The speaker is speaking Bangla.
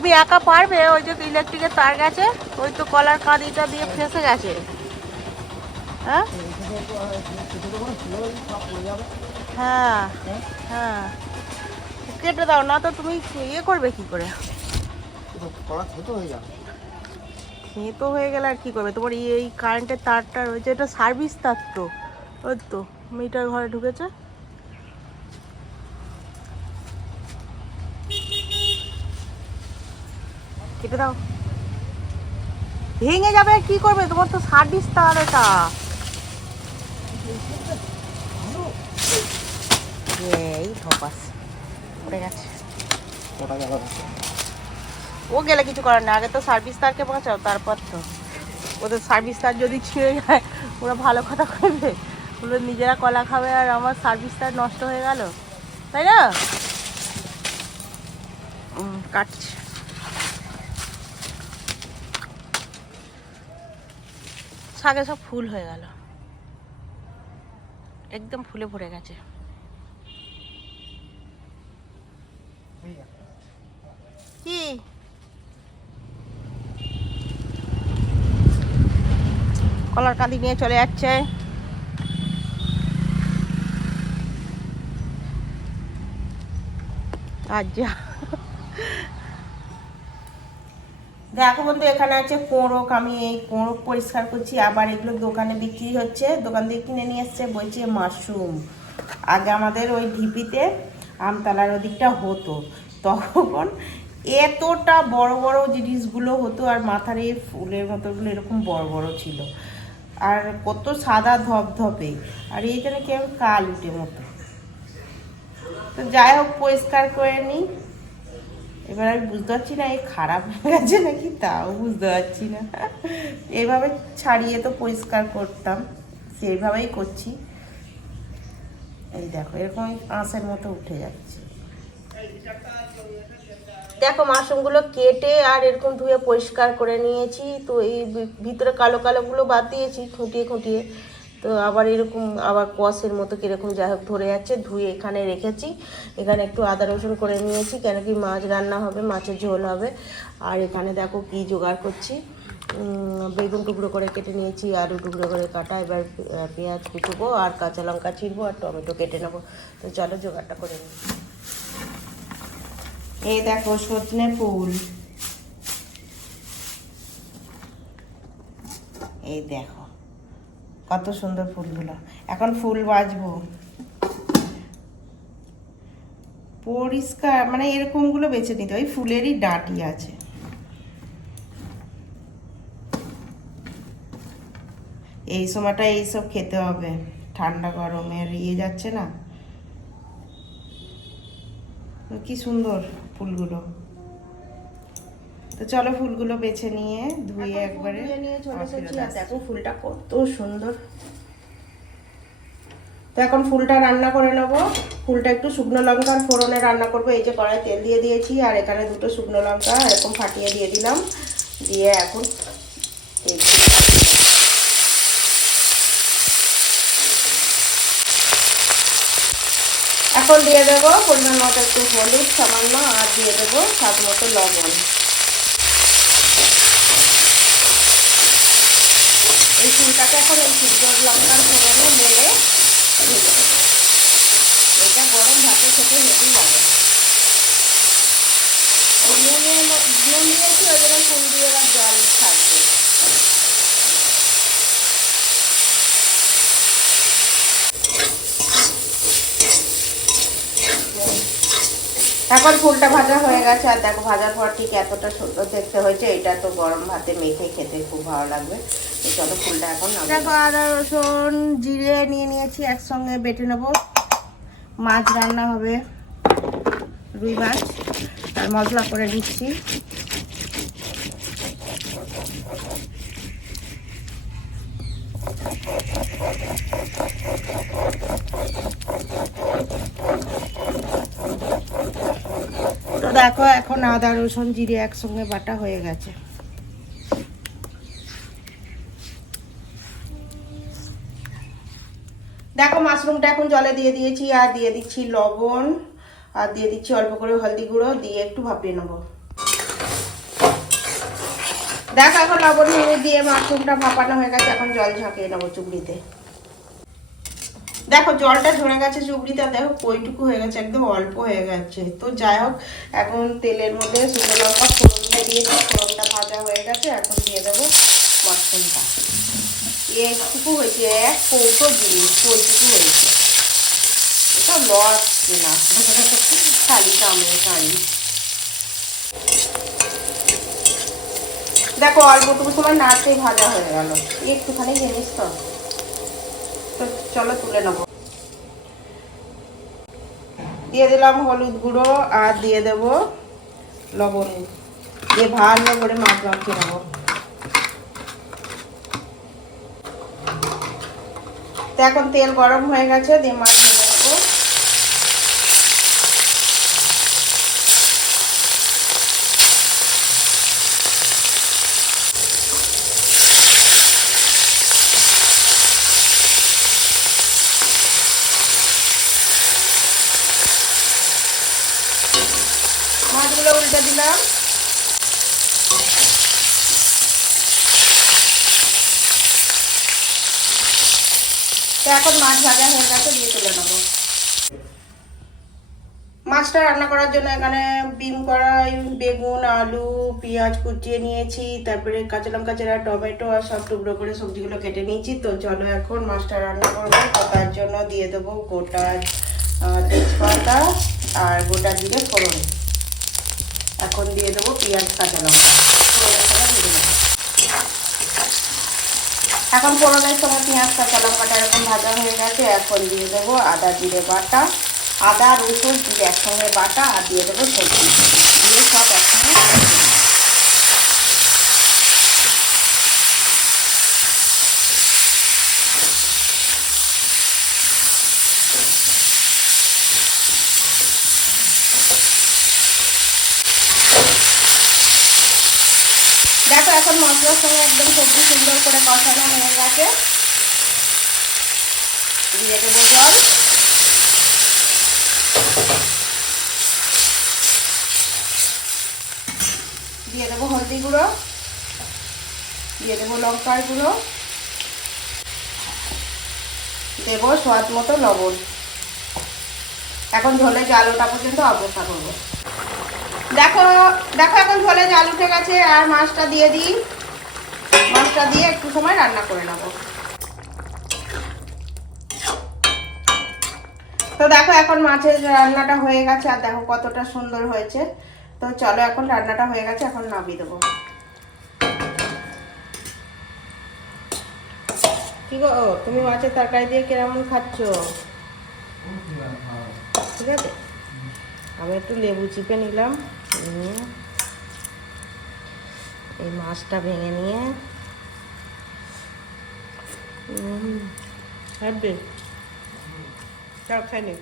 তুমি একা পারবে? ওই যে ইলেকট্রিকের তার গেছে, ওই তো কলার কাঁদিটা দিয়ে ফেসে গেছে। হ্যাঁ? হ্যাঁ হ্যাঁ। কেটে দাও, না তো তুমি ইয়ে করবে কি করে? তো হয়ে গেলে আর কি করবে? তোমার এই কারেন্টের তারটা রয়েছে, এটা সার্ভিস তার তো। ওই তো মিটার ঘরে ঢুকেছে। কেটে দাও। ভেঙে যাবে কি করবে? তোমার তো সার্ভিস তার এটা। এই ধপাস পড়ে গেছে। ও গেলে কিছু করার না আগে তো সার্ভিস তারকে বাঁচাও তারপর তো। ওদের সার্ভিস তার যদি ছিঁড়ে যায় ওরা ভালো কথা করবে। ওগুলো নিজেরা কলা খাবে আর আমার সার্ভিস তার নষ্ট হয়ে গেল। তাই না? কাটছি। শাকে সব ফুল হয়ে গেল। একদম ফুলে ভরে গেছে। কি? কলার কাঁদি নিয়ে চলে যাচ্ছে। আর যা দেখো বন্ধু, এখানে আছে কোঁড়ক, আমি এই কোঁড়ক পরিষ্কার করছি। আবার এগুলো দোকানে বিক্রি হচ্ছে। দোকান থেকে কিনে নিয়ে এসছে, বলছে মাশরুম। আগে আমাদের ওই ঢিপিতে আমতলার ওদিকটা হতো। তখন এতটা বড় বড় জিনিসগুলো হতো, আর মাথার এই ফুলের মতোগুলো এরকম বড় বড় ছিল। আর কত সাদা ধপধপে। আর এইখানে কেমন কাল উঠে মতো তো যাই হোক, পরিষ্কার করে নিই। এবার আমি বুঝতে পারছি না এই খারাপ হয়ে গেছে নাকি? তাও বুঝতে পারছি না। এইভাবে ছাড়িয়ে তো পরিষ্কার করতাম, সেইভাবেই করছি। এই দেখো, এরকম আঁশের মতো উঠে যাচ্ছে। দেখো, মাশরুমগুলো কেটে আর এরকম ধুয়ে পরিষ্কার করে নিয়েছি, তো এই ভিতরে কালো কালোগুলো বাদ দিয়েছি, খুঁটিয়ে খুঁটিয়ে। তো আবার এরকম, আবার কষের মতো কীরকম যাই হোক ধরে যাচ্ছে ধুয়ে এখানে রেখেছি। এখানে একটু আদা রসুন করে নিয়েছি, কেন কি মাছ রান্না হবে, মাছের ঝোল হবে। আর এখানে দেখো কি জোগাড় করছি। বেগুন টুকরো করে কেটে নিয়েছি, আলু টুকরো করে কাটা, এবার পেঁয়াজ কুচবো, আর কাঁচা লঙ্কা ছিঁড়বো, আর টমেটো কেটে নেব। তো চলো জোগাড়টা করে নিই। এই দেখো সজনে ফুল। এই দেখো। কত সুন্দর ফুলগুলো। এখন ফুল বাজবো। পরিষ্কার মানে এরকমগুলো বেছে নিতে ওই ফুলেরই ডাঁটি আছে। এই সময়টা এইসব খেতে হবে। ঠান্ডা গরমের ইয়ে যাচ্ছে না। কি সুন্দর ফুলগুলো। তো চলো ফুলগুলো বেছে নিয়ে ধুয়ে একবারে দেখো ফুলটা কত সুন্দর। তো এখন ফুলটা রান্না করে নেব। ফুলটা একটু শুকনো লঙ্কার ফোড়নে রান্না করব। এই যে কড়াই তেল দিয়ে দিয়েছি আর এখানে দুটো শুকনো লঙ্কা এরকম ফাটিয়ে দিয়ে দিলাম। দিয়ে এখন এখন দিয়ে দেবো পরিমাণ মতো একটু হলুদ সামান্য আর দিয়ে দেবো স্বাদ মতো লবণ। এই ফুলটাকে এখন এই সিদ্ধ লঙ্কার ফোড়নে মেরে এটা গরম ভাতে খেতে হেভি লাগে। নুনে নুন দিয়েছি ওই জন্য ফুল দিয়ে এবার জল থাকবে এখন ফুলটা ভাজা হয়ে গেছে, আর দেখো ভাজার পর ঠিক এতটা সুন্দর দেখতে হয়েছে, এটা তো গরম ভাতে মেখে খেতে খুব ভালো লাগবে। চলো ফুলটা এখন দেখো আদা রসুন জিরে নিয়ে নিয়েছি একসঙ্গে বেটে নেব। মাছ রান্না হবে রুই মাছ আর মশলা করে দিচ্ছি তো দেখো এখন আদা রসুন জিরে একসঙ্গে বাটা হয়ে গেছে। দেখো মাশরুমটা এখন জলে দিয়ে দিয়েছি, আর দিয়ে দিচ্ছি লবণ, আর দিয়ে দিচ্ছি অল্প করে হলদি গুঁড়ো, দিয়ে একটু ভাপিয়ে নেব। দেখ এখন লবণ ভেঙে দিয়ে মাশরুমটা ভাপানো হয়ে গেছে, এখন জল ঝাঁকিয়ে নেব চুবড়িতে। দেখো জলটা ঝরে গেছে চুবড়িতে দেখো কইটুকু হয়ে গেছে, একদম অল্প হয়ে গেছে। তো যাই হোক, এখন তেলের মধ্যে শুকনো লঙ্কা, ফোড়নটা দিয়ে ফোড়নটা ভাজা হয়ে গেছে, এখন দিয়ে দেবো মাশরুমটা। একটুকু হয়েছে, এক কৌটো জিনিস কইটুকু হয়েছে। এটা লস না খালি কামড়ে কারি দেখো অল্পটুকু সময় নাড়তেই ভাজা হয়ে গেল। একটুখানি জিনিস তো। তো চলো তুলে নেব দিয়ে দিলাম হলুদ গুঁড়ো আর দিয়ে দেব লবণ। দিয়ে ভালো করে মাছ মাখিয়ে নেব। তো এখন তেল গরম হয়ে গেছে দিয়ে মাছ ভেজে নেব মাছগুলো উল্টে দিলাম। তো এখন মাছ ভাজা হয়ে গেছে, দিয়ে তুলে নেব। মাছটা রান্না করার জন্য এখানে বিম কড়াই, বেগুন, আলু, পেঁয়াজ কুচিয়ে নিয়েছি, তারপরে কাঁচা লঙ্কা চেরা, টমেটো আর সব টুকরো করে সবজিগুলো কেটে নিয়েছি। তো চলো এখন মাছটা রান্না করব। তো তার জন্য দিয়ে দেবো গোটা তেজপাতা আর গোটা জিরে ফোড়ন। এখন দিয়ে দেবো পেঁয়াজ, কাঁচা লঙ্কা ফোড়নের সময় ভেজে নেব। এখন পনেরোটার সময় পেঁয়াজটা কাঁচা কাটা এরকম ভাজা হয়ে গেছে, এখন দিয়ে দেবো আদা, জিরে বাটা। আদা, রসুন জিরে একসঙ্গে বাটা, আর দিয়ে দেবো সবজি। দিয়ে সব একসঙ্গে দেখো, এখন মশলার সঙ্গে একদম সবজি সুন্দর করে কষানো হয়ে গেছে। দিয়ে দেবো জল দিয়ে দেবো হলদি গুঁড়ো। দিয়ে দেবো লঙ্কার গুঁড়ো। দেবো স্বাদ মতো লবণ। এখন ঝোলে জাল ওঠা পর্যন্ত অপেক্ষা করব। দেখো দেখো এখন ঝোলে জাল উঠে গেছে আর মাছটা দিয়ে দিই। মাছটা দিয়ে একটু সময় রান্না করে নেব। তো দেখো এখন মাছের রান্নাটা হয়ে গেছে আর দেখো কতটা সুন্দর হয়েছে। তো চলো এখন রান্নাটা হয়ে গেছে এখন নামিয়ে দেবো। কি গো তুমি মাছের তরকারি দিয়ে কেমন খাচ্ছ? ঠিক আছে। আমি একটু লেবু চিপে নিলাম। নিয়ে এই মাছটা ভেঙে নিয়ে চল খাই নি